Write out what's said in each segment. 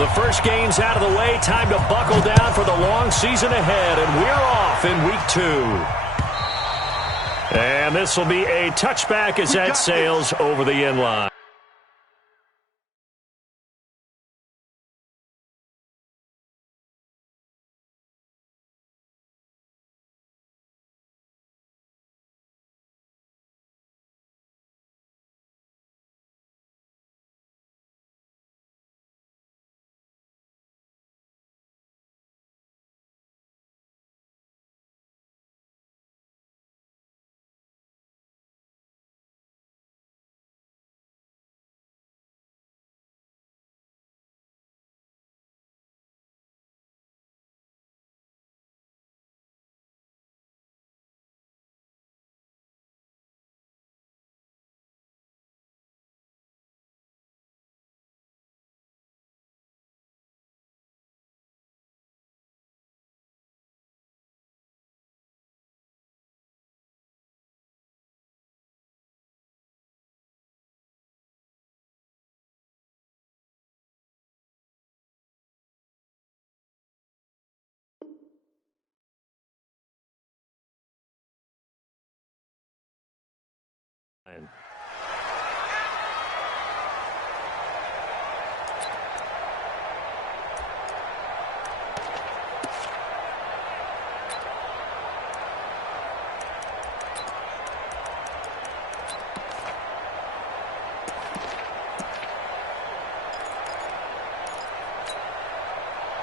The first game's out of the way. Time to buckle down for the long season ahead, and we're off in week 2. And this will be a touchback as that sails over the end line.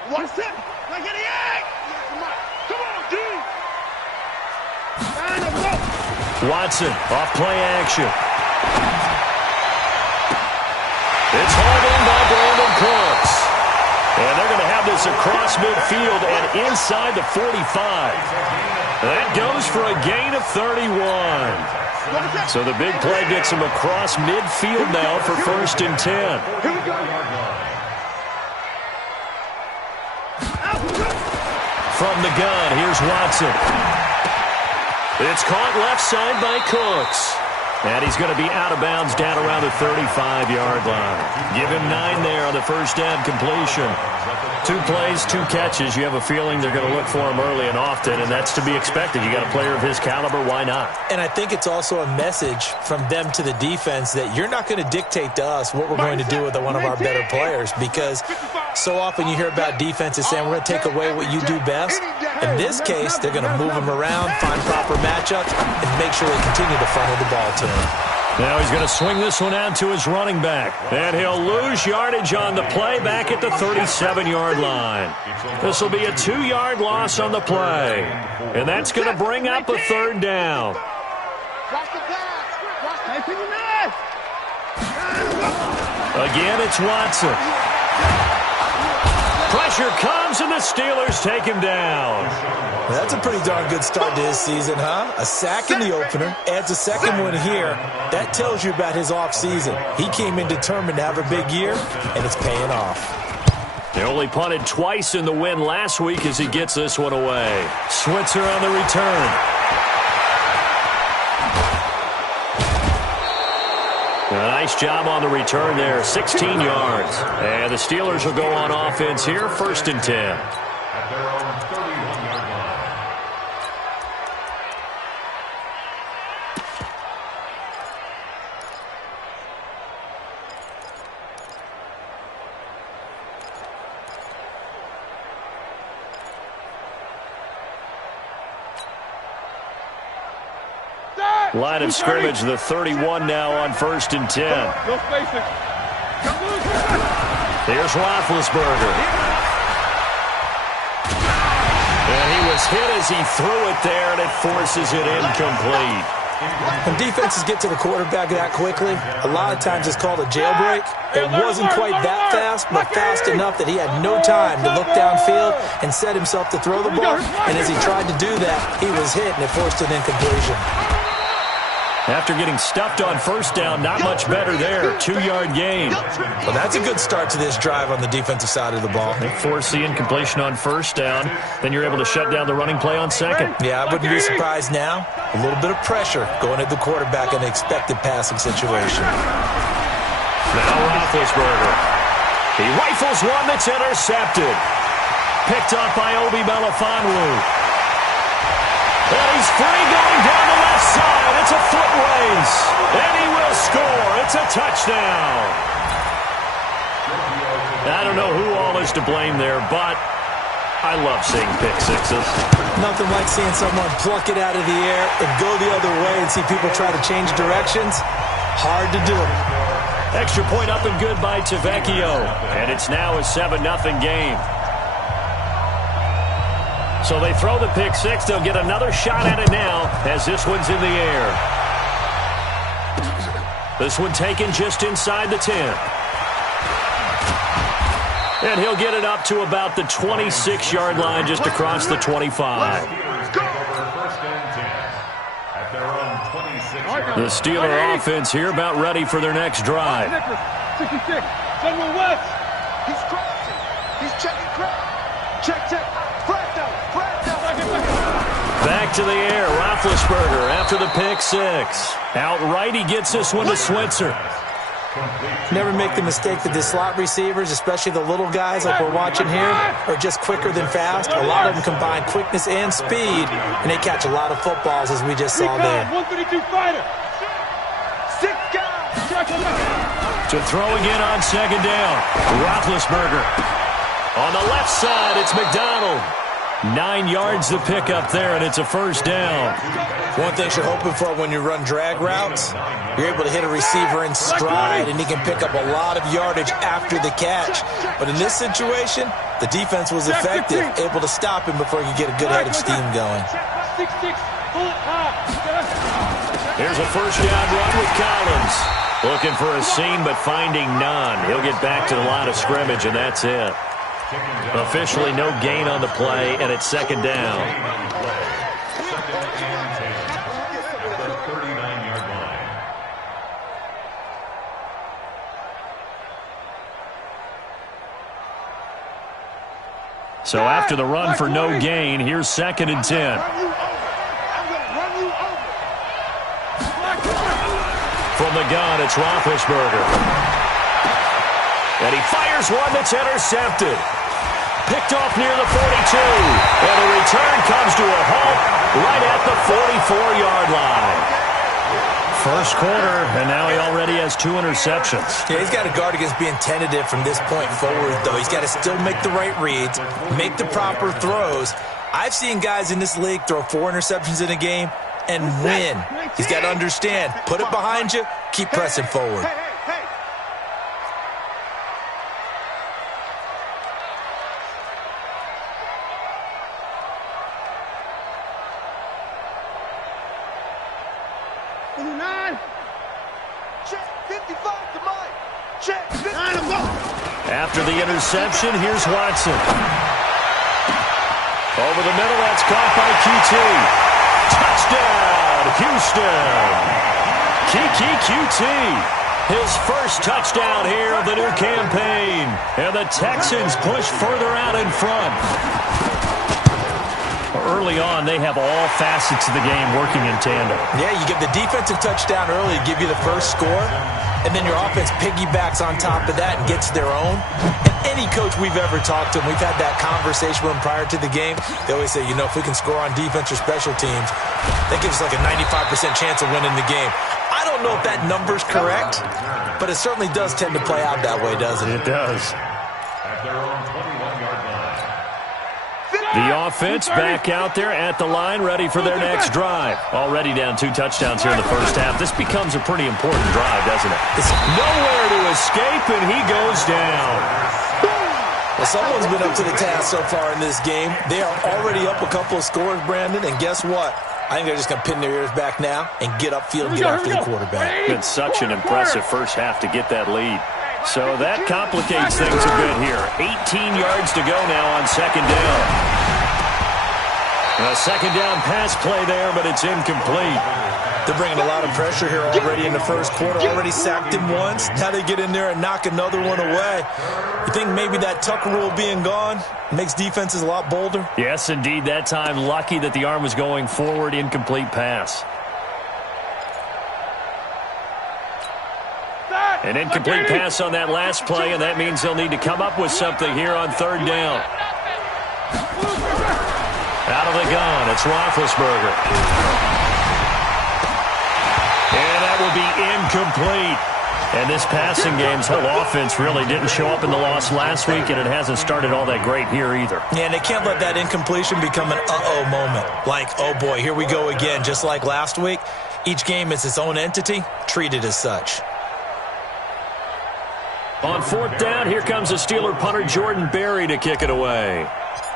What's that? Like an egg! Come on, D! Watson, off play action. It's hauled in by Brandon Cooks. And they're going to have this across midfield and inside the 45. That goes for a gain of 31. So the big play gets him across midfield now for 1st and 10. Here we go. From the gun, here's Watson. It's caught left side by Cooks. And he's going to be out of bounds down around the 35-yard line. Give him 9 there on the first down completion. 2 plays, 2 catches. You have a feeling they're going to look for him early and often, and that's to be expected. You got a player of his caliber, why not? And I think it's also a message from them to the defense that you're not going to dictate to us what we're going to do with one of our better players, because so often you hear about defenses saying we're going to take away what you do best. In this case, they're going to move him around, find proper matchups, and make sure they continue to funnel the ball to him. Now he's going to swing this one out to his running back. And he'll lose yardage on the play back at the 37-yard line. This will be a 2-yard loss on the play. And that's going to bring up a 3rd down. Again, it's Watson. Pressure comes, and the Steelers take him down. That's a pretty darn good start to his season, huh? A sack in the opener, adds a second one here. That tells you about his offseason. He came in determined to have a big year, and it's paying off. They only punted twice in the win last week as he gets this one away. Switzer on the return. A nice job on the return there, 16 yards. And the Steelers will go on offense here, 1st and 10. Line of scrimmage, the 31 now on 1st and 10. Here's Roethlisberger. And he was hit as he threw it there, and it forces it incomplete. When defenses get to the quarterback that quickly, a lot of times it's called a jailbreak. It wasn't quite that fast, but fast enough that he had no time to look downfield and set himself to throw the ball. And as he tried to do that, he was hit, and it forced an incompletion. After getting stuffed on 1st down, not much better there. 2-yard gain. Well, that's a good start to this drive on the defensive side of the ball. They force the incompletion on 1st down. Then you're able to shut down the running play on 2nd. Yeah, I wouldn't be surprised now. A little bit of pressure going at the quarterback in an expected passing situation. Now Roethlisberger. He rifles one that's intercepted. Picked up by Obi Melifonwu. And he's free going down the left side. It's a foot race. And he will score. It's a touchdown. I don't know who all is to blame there, but I love seeing pick sixes. Nothing like seeing someone pluck it out of the air and go the other way and see people try to change directions. Hard to do. Extra point up and good by Tavecchio. And it's now a 7-0 game. So they throw the pick six. They'll get another shot at it now as this one's in the air. This one taken just inside the 10. And he'll get it up to about the 26-yard line, just across the 25. The Steeler offense here about ready for their next drive. 66. Someone West. He's crossing. He's checking crowd. Check. Back to the air. Roethlisberger after the pick six. Outright, he gets this one to Switzer. Never make the mistake that the slot receivers, especially the little guys like we're watching here, are just quicker than fast. A lot of them combine quickness and speed, and they catch a lot of footballs, as we just saw there. 132 fighter. 6 guys. To throw again on second down. Roethlisberger. On the left side, it's McDonald. 9 yards to pick up there, and it's a first down. One thing you're hoping for when you run drag routes, you're able to hit a receiver in stride, and he can pick up a lot of yardage after the catch. But in this situation, the defense was effective, able to stop him before he could get a good head of steam going. Here's a first down run with Collins. Looking for a seam, but finding none. He'll get back to the line of scrimmage, and that's it. Officially no gain on the play, and it's second down. So after the run for no gain, here's 2nd and 10. From the gun, it's Roethlisberger. And he fires one that's intercepted. Picked off near the 42. And the return comes to a halt right at the 44-yard line. First quarter, and now he already has 2 interceptions. Yeah, he's got to guard against being tentative from this point forward, though. He's got to still make the right reads, make the proper throws. I've seen guys in this league throw 4 interceptions in a game and win. He's got to understand, put it behind you, keep pressing forward. After the interception, here's Watson. Over the middle, that's caught by QT. Touchdown, Houston. Kiki QT. His first touchdown here of the new campaign. And the Texans push further out in front. Early on, they have all facets of the game working in tandem. Yeah, you give the defensive touchdown early to give you the first score, and then your offense piggybacks on top of that and gets their own. And any coach we've ever talked to, and we've had that conversation with them prior to the game, they always say, you know, if we can score on defense or special teams, that gives us like a 95% chance of winning the game. I don't know if that number's correct, but it certainly does tend to play out that way, doesn't it? It does. The offense back out there at the line, ready for their next drive. Already down 2 touchdowns here in the first half. This becomes a pretty important drive, doesn't it? It's nowhere to escape, and he goes down. Well, someone's been up to the task so far in this game. They are already up a couple of scores, Brandon, and guess what? I think they're just going to pin their ears back now and get upfield and get after the quarterback. Been such an impressive first half to get that lead. So that complicates things a bit here. 18 yards to go now on second down. A second down pass play there, but it's incomplete. They're bringing a lot of pressure here already in the first quarter. Already sacked him once. Now they get in there and knock another one away. You think maybe that Tucker rule being gone makes defenses a lot bolder? Yes, indeed. That time, lucky that the arm was going forward. Incomplete pass. An incomplete pass on that last play, and that means they'll need to come up with something here on third down. Out of the gun, it's Roethlisberger. And that will be incomplete. And this passing game's whole offense really didn't show up in the loss last week, and it hasn't started all that great here either. Yeah, and they can't let that incompletion become an uh-oh moment. Like, oh boy, here we go again, just like last week. Each game is its own entity, treated as such. On fourth down, here comes the Steeler punter Jordan Berry to kick it away.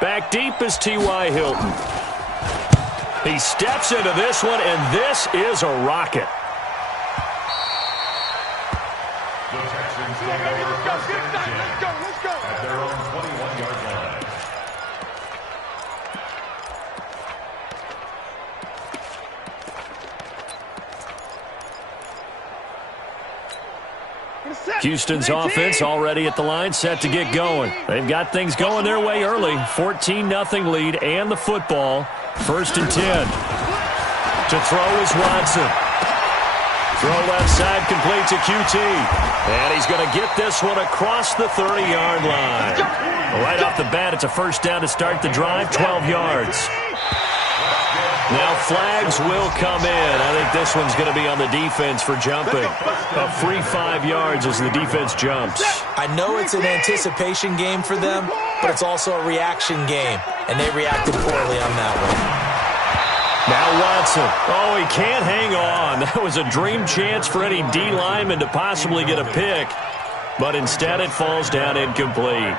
Back deep is T.Y. Hilton. He steps into this one, and this is a rocket. The Texans take over first and 10 at their own 21-yard line. Houston's offense already at the line, set to get going. They've got things going their way early. 14-0 lead and the football. First and 10. To throw is Watson. Throw left side, complete to QT. And he's going to get this one across the 30-yard line. Right off the bat, it's a first down to start the drive, 12 yards. Now flags will come in. I think this one's going to be on the defense for jumping. A free 5 yards as the defense jumps. I know it's an anticipation game for them, but it's also a reaction game, and they reacted poorly on that one. Now Watson. Oh, he can't hang on. That was a dream chance for any D lineman to possibly get a pick, but instead it falls down incomplete.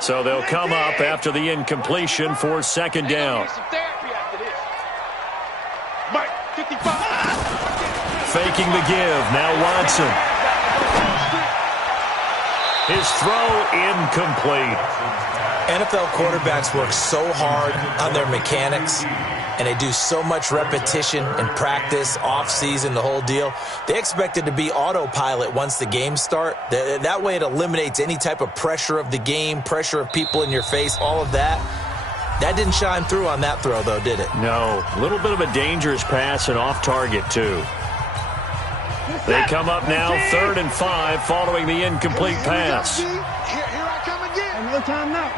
So they'll come up after the incompletion for second down. Faking the give. Now Watson. His throw incomplete. NFL quarterbacks work so hard on their mechanics, and they do so much repetition and practice, off-season, the whole deal. They expect it to be autopilot once the games start. That way it eliminates any type of pressure of the game, pressure of people in your face, all of that. That didn't shine through on that throw, though, did it? No. A little bit of a dangerous pass and off target, too. They come up now, 3rd and 5, following the incomplete pass. Here I come again. Another time now.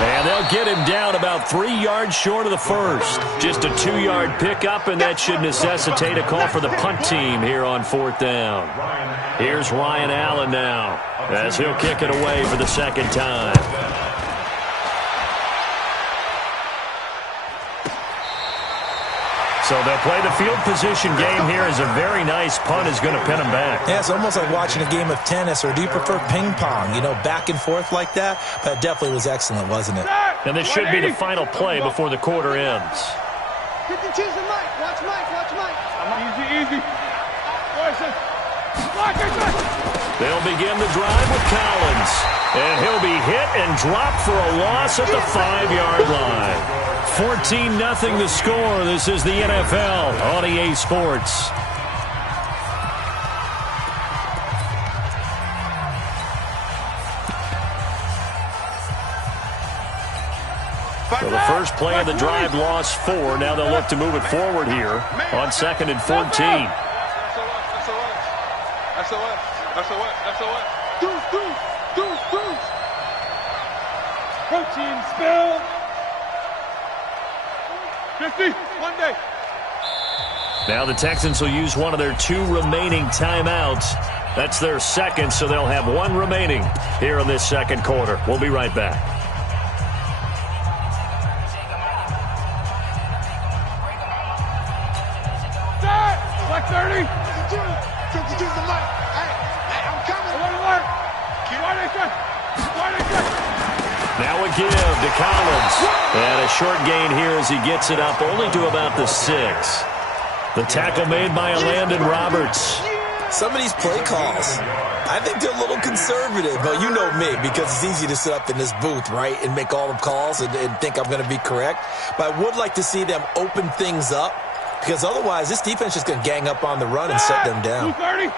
And they'll get him down about 3 yards short of the first. Just a 2-yard pickup, and that should necessitate a call for the punt team here on 4th down. Here's Ryan Allen now, as he'll kick it away for the second time. So they'll play the field position game here as a very nice punt is going to pin them back. Yeah, it's almost like watching a game of tennis, or do you prefer ping pong? You know, back and forth like that? But it definitely was excellent, wasn't it? And this should be the final play before the quarter ends. 52's the Mike. Watch Mike. Watch Mike. Easy. They'll begin the drive with Collins. And he'll be hit and dropped for a loss at the 5-yard line. 14-0 the score. This is the NFL on EA Sports. So the first play of the drive lost 4. Now they'll look to move it forward here on 2nd and 14. Deuce. Protein spill. 50, one day. Now the Texans will use one of their 2 remaining timeouts. That's their second, so they'll have 1 remaining here in this second quarter. We'll be right back. Like 30. 52's the mic. Hey, I'm coming. Now a give to Collins. And a short gain here as he gets it up only to about the 6. The tackle made by Landon Roberts. Some of these play calls, I think they're a little conservative. But you know me, because it's easy to sit up in this booth, right, and make all the calls and think I'm going to be correct. But I would like to see them open things up, because otherwise this defense is going to gang up on the run and shut them down. 230.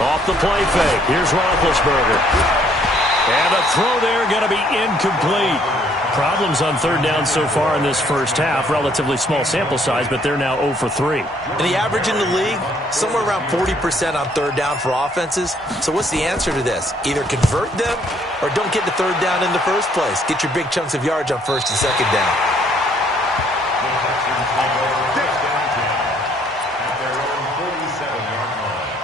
Off the play fake. Here's Roethlisberger. And the throw there going to be incomplete. Problems on third down so far in this first half. Relatively small sample size, but they're now 0 for 3. And the average in the league, somewhere around 40% on third down for offenses. So what's the answer to this? Either convert them or don't get the third down in the first place. Get your big chunks of yards on first and second down. At their own 47-yard line.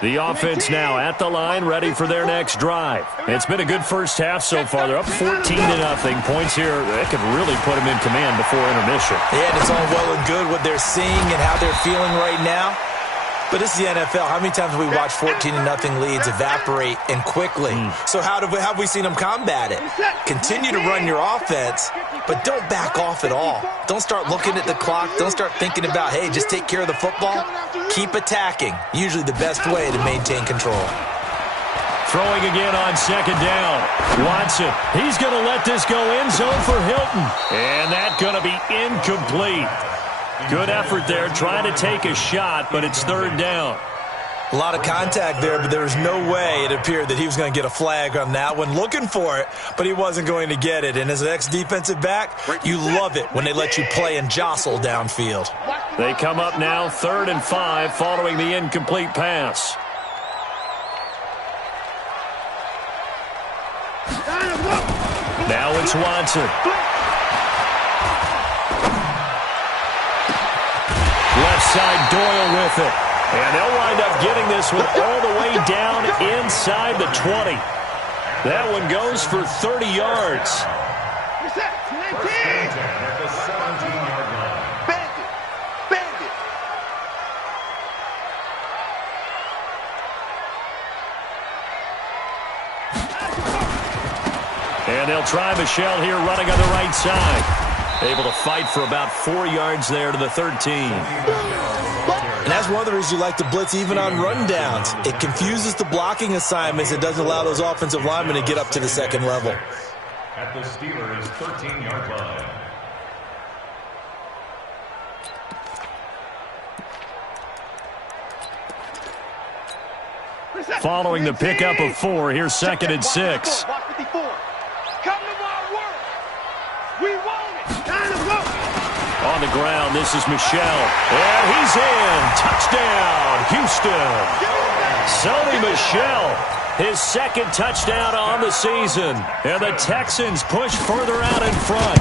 The offense now at the line, ready for their next drive. It's been a good first half so far. They're up 14-0. Points here, they could really put them in command before intermission. Yeah, and it's all well and good what they're seeing and how they're feeling right now. But this is the NFL. How many times have we watched 14-0 leads evaporate and quickly? So how have we seen them combat it? Continue to run your offense, but don't back off at all. Don't start looking at the clock. Don't start thinking about, hey, just take care of the football. Keep attacking. Usually the best way to maintain control. Throwing again on second down. Watson, he's going to let this go end zone for Hilton. And that's going to be incomplete. Good effort there, trying to take a shot, but it's third down. A lot of contact there, but there was no way it appeared that he was going to get a flag on that one. Looking for it, but he wasn't going to get it. And as an ex-defensive back, you love it when they let you play and jostle downfield. They come up now 3rd and 5 following the incomplete pass. Now it's Watson. Left side, Doyle with it. And they'll wind up getting this one all the way down inside the 20. That one goes for 30 yards. First and 10 at the 17-yard line. And they'll try Michelle here running on the right side. Able to fight for about 4 yards there to the 13. And that's one of the reasons you like to blitz even on rundowns. It confuses the blocking assignments. It doesn't allow those offensive linemen to get up to the second level. At the Steelers' 13-yard line. Following the pickup of 4, here's 2nd and 6. On the ground, this is Michelle. And he's in. Touchdown, Houston. Sony Michel, his 2nd touchdown on the season. And the Texans push further out in front.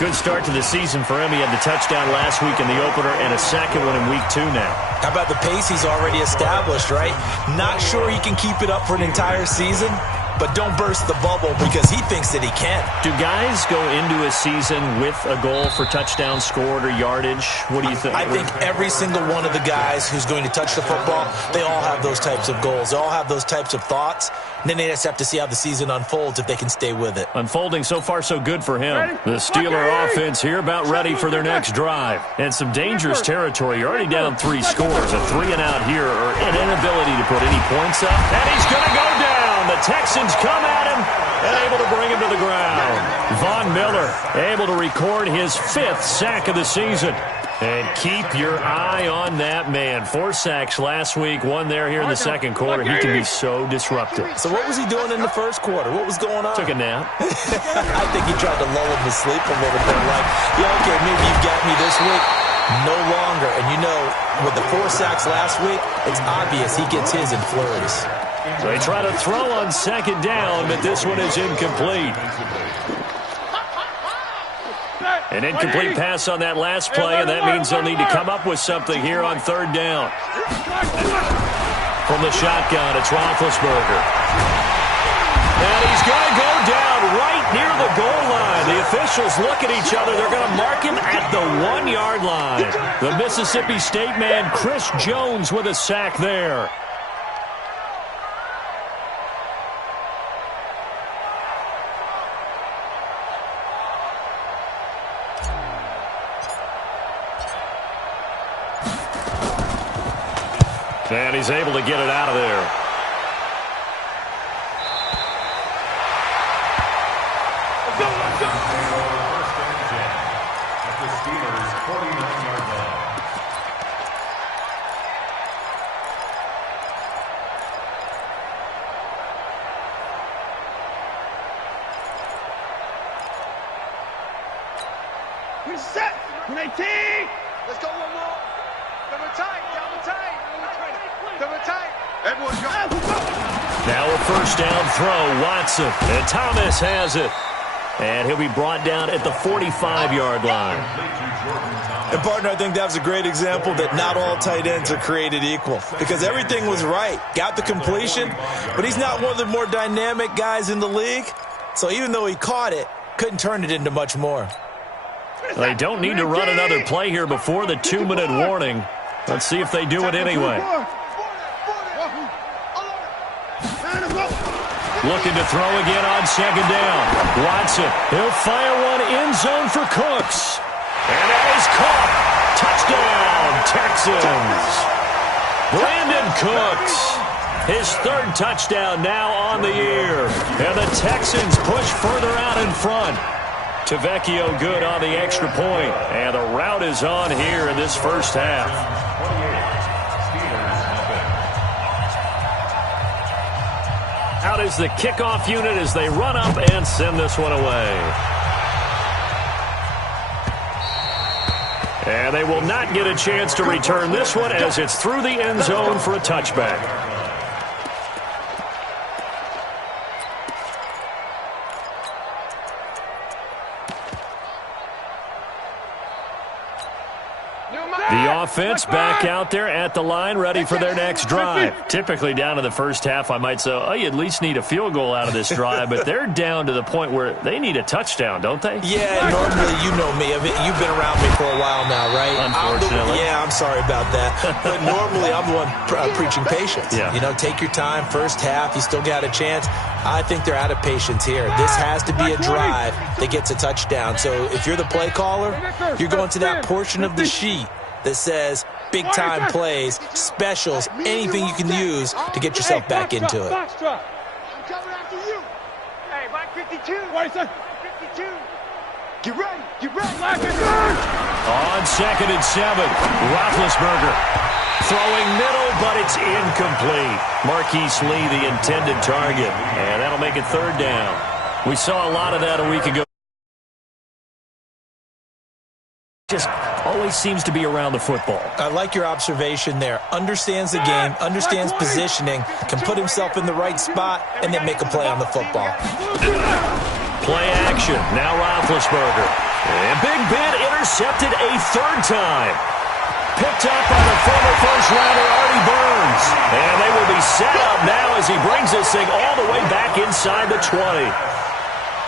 Good start to the season for him. He had the touchdown last week in the opener and a 2nd one in week 2 now. How about the pace he's already established, right? Not sure he can keep it up for an entire season, but don't burst the bubble because he thinks that he can. Do guys go into a season with a goal for touchdowns scored or yardage? What do you think? I think every single one of the guys who's going to touch the football, they all have those types of goals. They all have those types of thoughts. And then they just have to see how the season unfolds if they can stay with it. Unfolding so far so good for him. The Steeler offense here about ready for their next drive. And some dangerous territory. You're already down 3 scores. A 3-and-out here or an inability to put any points up. And he's going to go down. The Texans come at him and able to bring him to the ground. Von Miller able to record his 5th sack of the season. And keep your eye on that man. 4 sacks last week, 1 there here in the 2nd quarter. He can be so disruptive. So what was he doing in the 1st quarter? What was going on? Took a nap. I think he tried to lull him to sleep a little bit. Like, yeah, okay, maybe you've got me this week. No longer. And you know, with the 4 sacks last week, it's obvious he gets his in flurries. So they try to throw on 2nd down, but this one is incomplete. An incomplete pass on that last play, and that means they'll need to come up with something here on 3rd down. From the shotgun, it's Roethlisberger. And he's going to go down right near the goal line. The officials look at each other. They're going to mark him at the 1-yard line. The Mississippi State man, Chris Jones, with a sack there. And he's able to get it out of there. Let's go one more. Double tight, double tight. Double tight. Everyone go. Now a first down throw, Watson. And Thomas has it. And he'll be brought down at the 45-yard line. And, partner, I think that was a great example that not all tight ends are created equal because everything was right. Got the completion, but he's not one of the more dynamic guys in the league. So even though he caught it, couldn't turn it into much more. They don't need to run another play here before the 2-minute warning. Let's see if they do it anyway. Looking to throw again on second down. Watson, he'll fire one end zone for Cooks. And that is caught. Touchdown, Texans. Brandon Cooks. His third touchdown now on the year. And the Texans push further out in front. Tavecchio good on the extra point. And the route is on here in this first half. Out is the kickoff unit as they run up and send this one away. And they will not get a chance to return this one as it's through the end zone for a touchback. The offense back out there at the line, ready for their next drive. Typically down to the first half, I might say, oh, you at least need a field goal out of this drive, but they're down to the point where they need a touchdown, don't they? Yeah, normally, you know me. I mean, you've been around me for a while now, right? Unfortunately. I'm sorry about that. But normally, I'm the one preaching patience. Yeah. You know, take your time. First half, you still got a chance. I think they're out of patience here. This has to be a drive that gets a touchdown. So if you're the play caller, you're going to that portion of the sheet that says big-time plays, specials, anything you can use to get yourself back into it. I'm coming after you. Hey, Mike 52. 52. Get ready. Get ready. On 2nd and 7, Roethlisberger throwing middle, but it's incomplete. Marquise Lee, the intended target, and that'll make it 3rd down. We saw a lot of that a week ago. Just always seems to be around the football. I like your observation there. Understands the game, understands positioning, can put himself in the right spot, and then make a play on the football. Play action. Now Roethlisberger. And Big Ben intercepted a 3rd time. Picked up by the former first-rounder Artie Burns. And they will be set up now as he brings this thing all the way back inside the 20.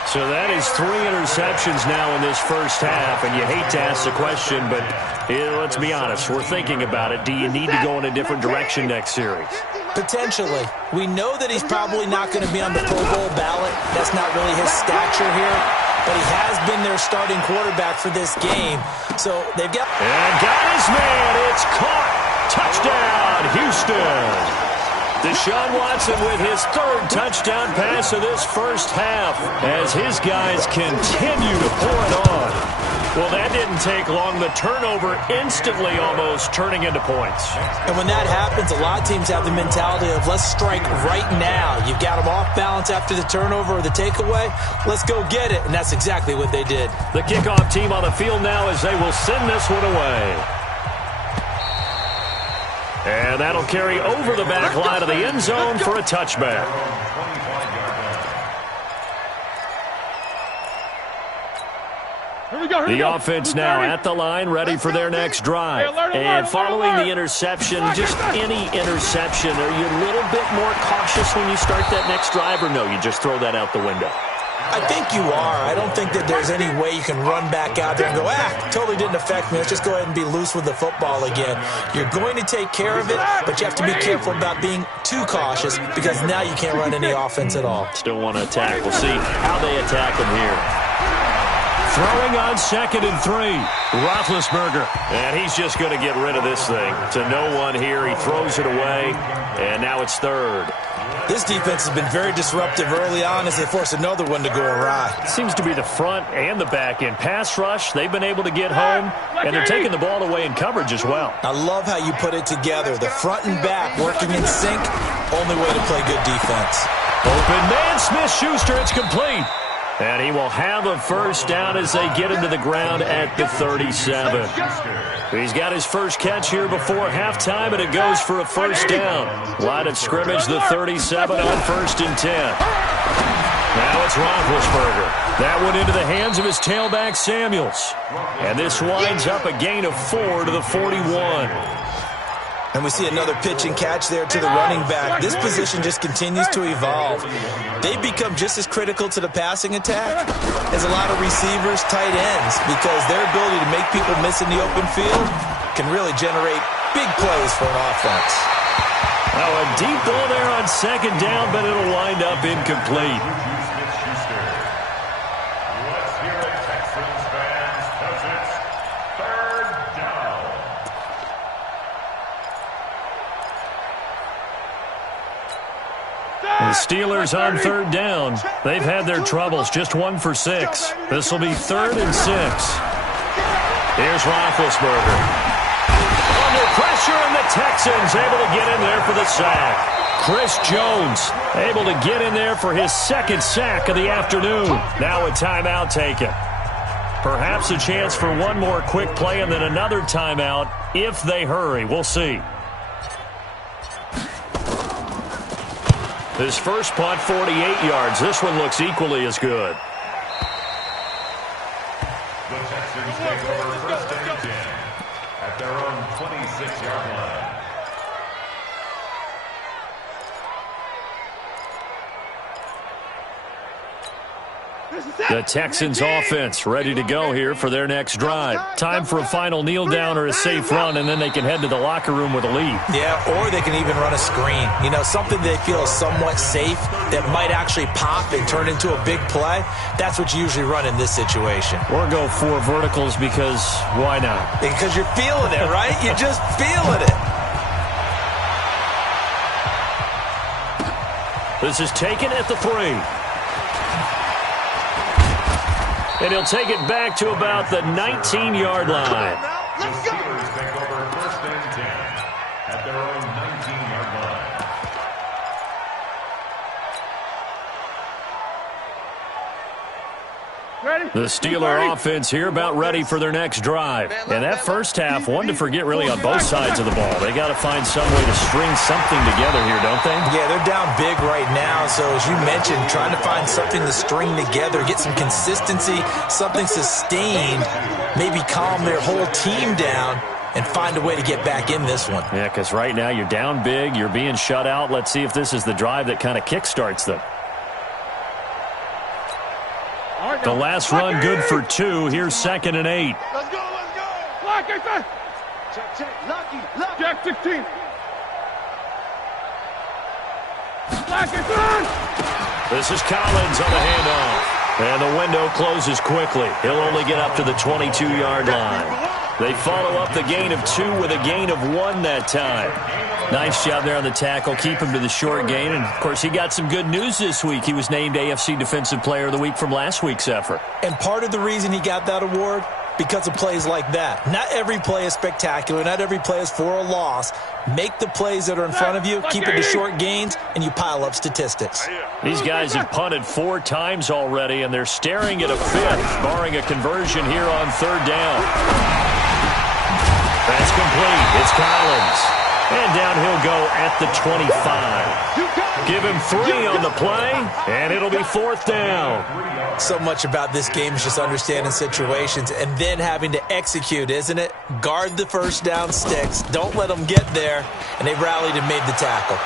So that is 3 interceptions now in this first half, and you hate to ask the question, but let's be honest, we're thinking about it. Do you need to go in a different direction next series? Potentially. We know that he's probably not going to be on the Pro Bowl ballot. That's not really his stature here, but he has been their starting quarterback for this game. So they've got... And got his man. It's caught. Touchdown, Houston. Deshaun Watson with his 3rd touchdown pass of this first half as his guys continue to pour it on. Well, that didn't take long. The turnover instantly almost turning into points. And when that happens, a lot of teams have the mentality of let's strike right now. You've got them off balance after the turnover or the takeaway. Let's go get it. And that's exactly what they did. The kickoff team on the field now as they will send this one away. And that'll carry over the back line of the end zone for a touchback. The offense now at the line, ready for their next drive. And following the interception, just any interception, are you a little bit more cautious when you start that next drive, or no, you just throw that out the window? I think you are. I don't think that there's any way you can run back out there and go, totally didn't affect me. Let's just go ahead and be loose with the football again. You're going to take care of it, but you have to be careful about being too cautious because now you can't run any offense at all. Still want to attack. We'll see how they attack him here. Throwing on 2nd and 3. Roethlisberger. And he's just going to get rid of this thing. To no one here. He throws it away. And now it's 3rd. This defense has been very disruptive early on as they force another one to go awry. Seems to be the front and the back end. Pass rush, they've been able to get home, and they're taking the ball away in coverage as well. I love how you put it together. The front and back working in sync, only way to play good defense. Open man, Smith-Schuster, it's complete. And he will have a first down as they get into the ground at the 37. He's got his first catch here before halftime, and it goes for a first down. Line of scrimmage, the 37 on 1st and 10. Now it's Roethlisberger. That one into the hands of his tailback, Samuels. And this winds up a gain of 4 to the 41. And we see another pitch and catch there to the running back. This position just continues to evolve. They've become just as critical to the passing attack as a lot of receivers, tight ends, because their ability to make people miss in the open field can really generate big plays for an offense. Now a deep ball there on 2nd down, but it'll wind up incomplete. The Steelers on 3rd down. They've had their troubles, just 1 for 6. This will be 3rd and 6. Here's Roethlisberger. Under pressure, and the Texans able to get in there for the sack. Chris Jones able to get in there for his 2nd sack of the afternoon. Now a timeout taken. Perhaps a chance for one more quick play and then another timeout if they hurry. We'll see. His first punt, 48 yards. This one looks equally as good. The Texans take over 1st and 10 at their own 26-yard line. The Texans offense ready to go here for their next drive. Time for a final kneel down or a safe run, and then they can head to the locker room with a lead. Yeah, or they can even run a screen. You know, something they feel is somewhat safe that might actually pop and turn into a big play. That's what you usually run in this situation. Or go 4 verticals because why not? Because you're feeling it, right? You're just feeling it. This is taken at the 3. And he'll take it back to about the 19-yard line. The Steelers take over 1st and 10 at their own 19-yard line. The Steeler offense here about ready for their next drive. And that first half, one to forget really on both sides of the ball. They got to find some way to string something together here, don't they? Yeah, they're down big right now. So as you mentioned, trying to find something to string together, get some consistency, something sustained, maybe calm their whole team down and find a way to get back in this one. Yeah, because right now you're down big, you're being shut out. Let's see if this is the drive that kind of kickstarts them. The last run good for 2. Here's 2nd and 8. Let's go, let's go. Block it, man. Check, lucky. Jack 16. Block it, man. This is Collins on the handoff. And the window closes quickly. He'll only get up to the 22-yard line. They follow up the gain of 2 with a gain of 1 that time. Nice job there on the tackle. Keep him to the short gain. And, of course, he got some good news this week. He was named AFC Defensive Player of the Week from last week's effort. And part of the reason he got that award, because of plays like that. Not every play is spectacular. Not every play is for a loss. Make the plays that are in front of you, keep it to short gains, and you pile up statistics. These guys have punted 4 times already, and they're staring at a 5th, barring a conversion here on 3rd down. That's complete. It's Collins. And down he'll go at the 25. Give him 3 on the play, and it'll be 4th down. So much about this game is just understanding situations and then having to execute, isn't it? Guard the first down sticks. Don't let them get there. And they rallied and made the tackle.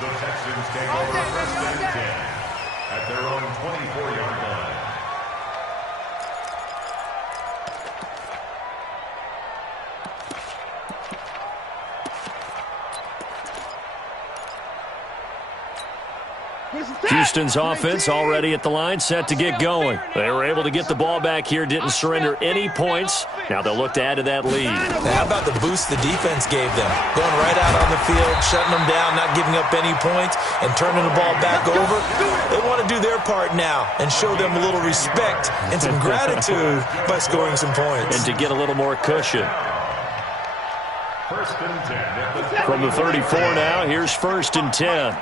The Texans take over 1st and 10 at their own 24-yard line. Houston's offense already at the line, set to get going. They were able to get the ball back here, didn't surrender any points. Now they'll look to add to that lead. Now, how about the boost the defense gave them? Going right out on the field, shutting them down, not giving up any points, and turning the ball back over. They want to do their part now and show them a little respect and some gratitude by scoring some points. And to get a little more cushion. 1st and 10. From the 34 now, here's 1st and 10.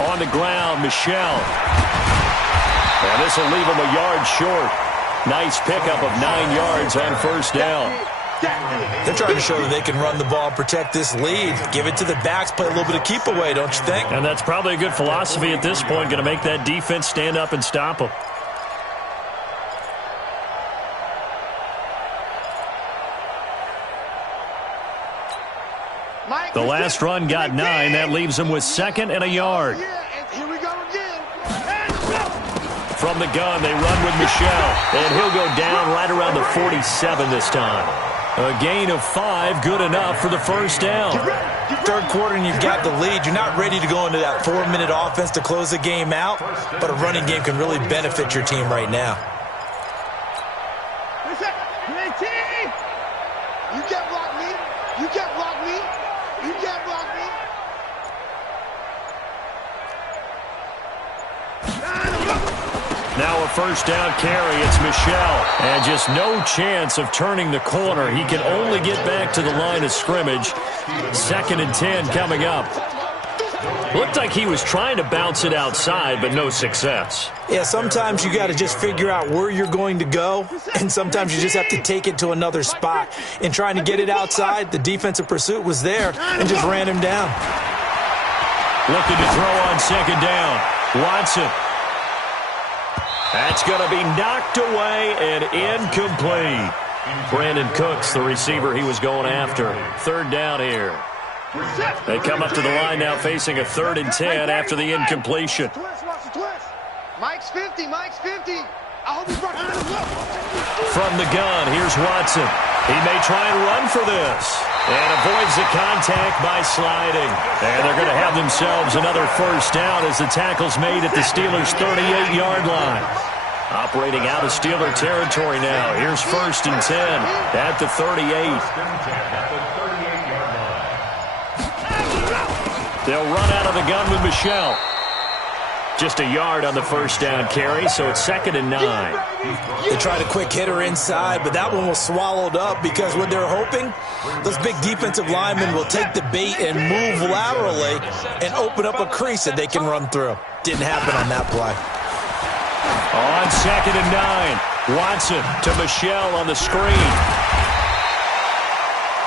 On the ground, Michelle. And this will leave him a yard short. Nice pickup of 9 yards on first down. They're trying to show that they can run the ball and protect this lead. Give it to the backs, play a little bit of keep away, don't you think? And that's probably a good philosophy at this point, going to make that defense stand up and stop them. The last run got 9. That leaves him with 2nd and a yard. Here we go again. From the gun, they run with Michelle. And he'll go down right around the 47 this time. A gain of 5, good enough for the first down. Third quarter and you've got the lead. You're not ready to go into that 4-minute offense to close the game out, but a running game can really benefit your team right now. You can't block me. You can't block me. You can't block me. Now a first down carry. It's Michelle. And just no chance of turning the corner. He can only get back to the line of scrimmage. 2nd and 10 coming up. Looked like he was trying to bounce it outside, but no success. Yeah, sometimes you got to just figure out where you're going to go, and sometimes you just have to take it to another spot. In trying to get it outside, the defensive pursuit was there and just ran him down. Looking to throw on 2nd down. Watson. That's going to be knocked away and incomplete. Brandon Cooks, the receiver he was going after. 3rd down here. They come up to the line now facing a 3rd and 10 after the incompletion. Mike's 50. Mike's 50. I hope he's From the gun, here's Watson. He may try and run for this. And avoids the contact by sliding. And they're going to have themselves another first down as the tackle's made at the Steelers' 38-yard line. Operating out of Steeler territory now. Here's 1st and 10 at the 38. They'll run out of the gun with Michelle. Just a yard on the first down carry, so it's 2nd and 9. They tried a quick hitter inside, but that one was swallowed up because what they're hoping, those big defensive linemen will take the bait and move laterally and open up a crease that they can run through. Didn't happen on that play. On 2nd and 9, Watson to Michelle on the screen.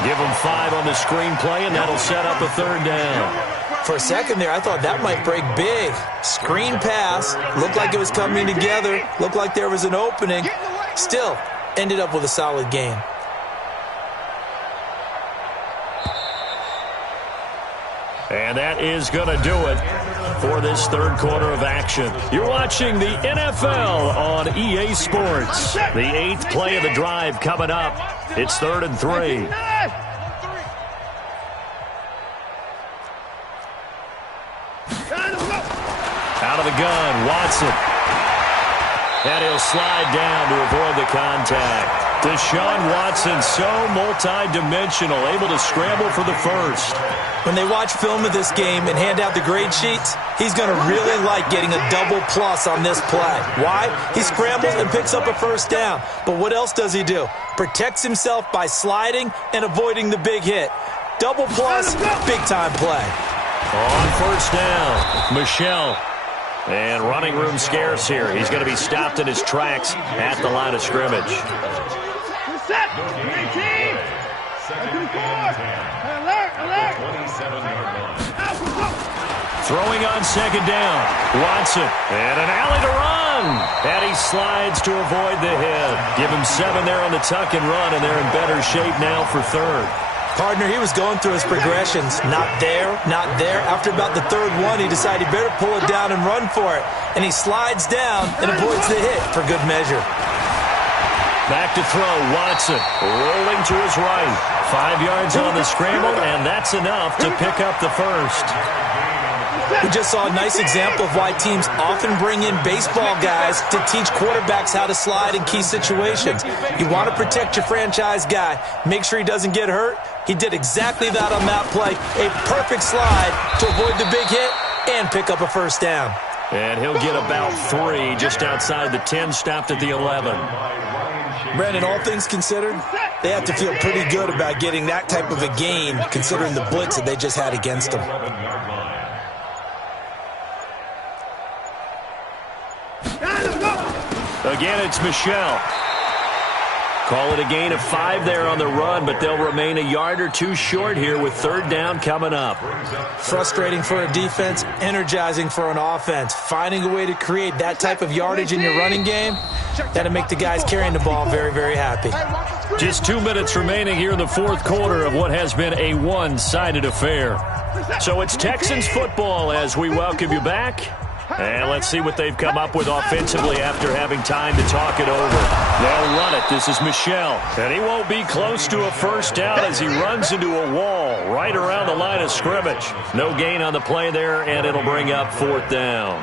Give him 5 on the screen play, and that'll set up a 3rd down. For a second there, I thought that might break big. Screen pass, looked like it was coming together, looked like there was an opening. Still, ended up with a solid gain. And that is going to do it for this 3rd quarter of action. You're watching the NFL on EA Sports. The 8th play of the drive coming up. It's 3rd and 3. Out of the gun, Watson. And he'll slide down to avoid the contact. Deshaun Watson, so multi-dimensional, able to scramble for the first. When they watch film of this game and hand out the grade sheets, he's going to really like getting a double plus on this play. Why? He scrambles and picks up a first down. But what else does he do? Protects himself by sliding and avoiding the big hit. Double plus, big-time play. On first down, Michelle. And running room scarce here. He's going to be stopped in his tracks at the line of scrimmage. Throwing on 2nd down, Watson. And an alley to run. And he slides to avoid the hit. Give him 7 there on the tuck and run, and they're in better shape now for 3rd. Partner, he was going through his progressions. Not there, not there. After about the 3rd one, he decided he better pull it down and run for it. And he slides down and avoids the hit for good measure. Back to throw, Watson. Rolling to his right. 5 yards on the scramble, and that's enough to pick up the first. We just saw a nice example of why teams often bring in baseball guys to teach quarterbacks how to slide in key situations. You want to protect your franchise guy. Make sure he doesn't get hurt. He did exactly that on that play. A perfect slide to avoid the big hit and pick up a first down. And he'll get about 3 just outside the 10, stopped at the 11. Brandon, all things considered, they have to feel pretty good about getting that type of a gain considering the blitz that they just had against them. Again, it's Michel. Call it a gain of 5 there on the run, but they'll remain a yard or two short here with third down coming up. Frustrating for a defense, energizing for an offense. Finding a way to create that type of yardage in your running game, that'll make the guys carrying the ball very, very happy. Just 2 minutes remaining here in the fourth quarter of what has been a one-sided affair. So it's Texans football as we welcome you back. And let's see what they've come up with offensively after having time to talk it over. They'll run it. This is Michel. And he won't be close to a first down as he runs into a wall right around the line of scrimmage. No gain on the play there, and it'll bring up fourth down.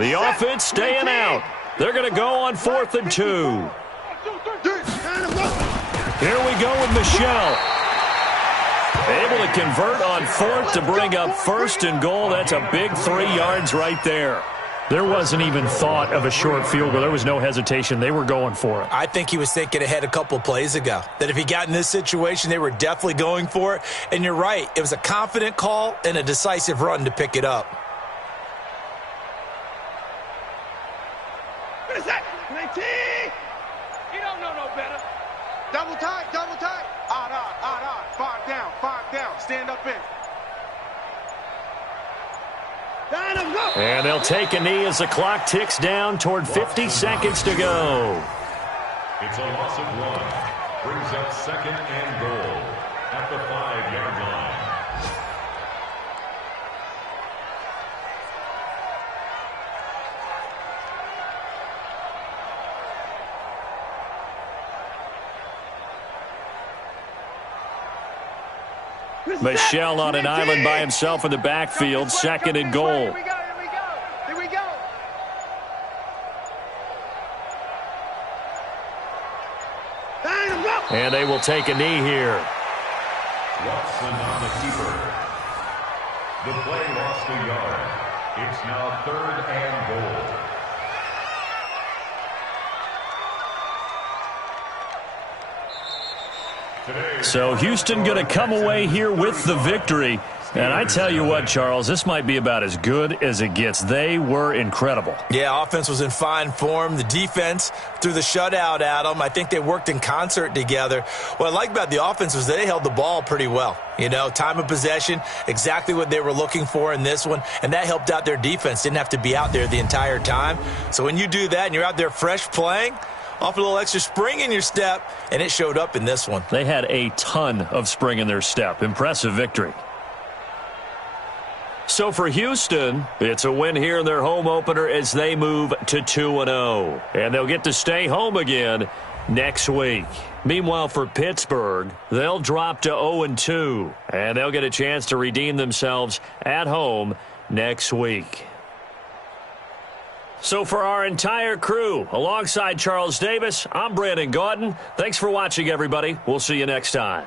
The offense staying out. They're going to go on 4th and 2. Here we go with Michel. Able to convert on 4th to bring up 1st and goal. That's a big 3 yards right there. There wasn't even thought of a short field goal. There was no hesitation. They were going for it. I think he was thinking ahead a couple plays ago, that if he got in this situation, they were definitely going for it. And you're right. It was a confident call and a decisive run to pick it up. What is that? 19! You don't know no better. Double tight, double tight. Odd. 5 down. Stand up in. And they'll take a knee as the clock ticks down toward 50 seconds to go. It's a loss of 1. Brings up 2nd and goal at the 5-yard line. Michel on an island by himself in the backfield, 2nd and goal. Here we go. And they will take a knee here. Watson on the keeper. The play lost a yard. It's now 3rd and goal. So Houston going to come away here with the victory. And I tell you what, Charles, this might be about as good as it gets. They were incredible. Yeah, offense was in fine form. The defense threw the shutout at them. I think they worked in concert together. What I like about the offense was they held the ball pretty well. You know, time of possession, exactly what they were looking for in this one, and that helped out their defense. Didn't have to be out there the entire time. So when you do that and you're out there fresh playing, off a little extra spring in your step, and it showed up in this one. They had a ton of spring in their step. Impressive victory. So for Houston, it's a win here in their home opener as they move to 2-0. And they'll get to stay home again next week. Meanwhile, for Pittsburgh, they'll drop to 0-2. And they'll get a chance to redeem themselves at home next week. So for our entire crew, alongside Charles Davis, I'm Brandon Gaudin. Thanks for watching, everybody. We'll see you next time.